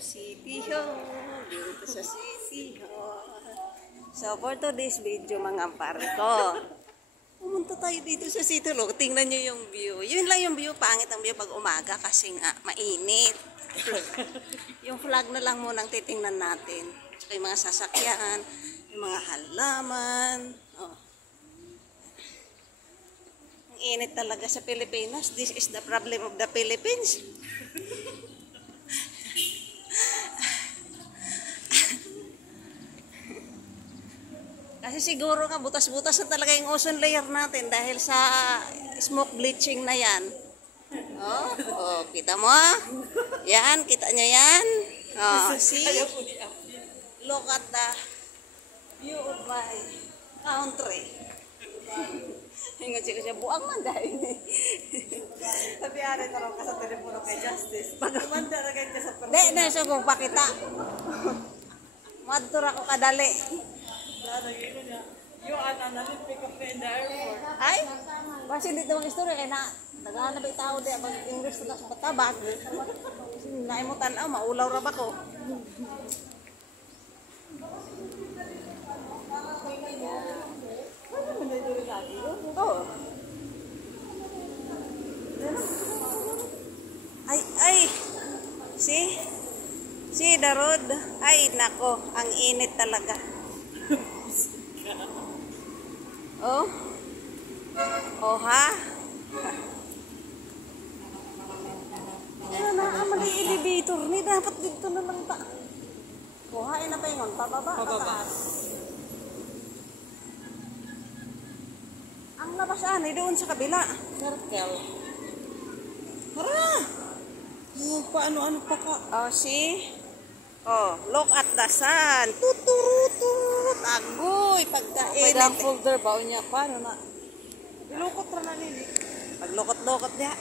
City Hall. Dito sa City Hall. So, for today's video, mga ampare ko, pumunta tayo dito sa City Hall. Tingnan nyo yung view. Yun lang yung view. Pangit ang view pag umaga kasi nga mainit. Yung flag na lang munang titingnan natin. Tsaka yung mga sasakyan, yung mga halaman. Oh. Ang init talaga sa Pilipinas. This is the problem of the Philippines. Kasi siguro nga butas-butas na talaga yung ozone layer natin dahil sa smoke bleaching na yan. Oh, oh, kita mo? Yan, kita nyo yan? Oh, see? Look at the view of my country. Hingon siya, buang man dahil. Sabihan na rin ka sa telepono kay Justice. Pagkamanda na kayo sa telepono. Di, na siya kung pakita. Madtur ako kadali. Yung analyst pick up in the airport. Ay, kasi dito ang istorya kaya na naghahanap ay tao di pag English na sa patabag. Naimutan ako, maulaw ra ba ko? Oh. Ay. See the road. Ay, nako, ang init talaga. Oh. Oh, ha? Ano na, mali elevator ni. Dapat dito na lang ta. Kuhain na pa yun. Pababa. Pataas. Ang labasan ay doon sa kabila. Circle. Tara! Oh, paano-ano pa ka? Oh, see? Oh, look at the sun. Tuturutut. Agoy, pagkain. May folder ba niya? Paano na? Ilukot ra na nili. Paglukot-lukot niya.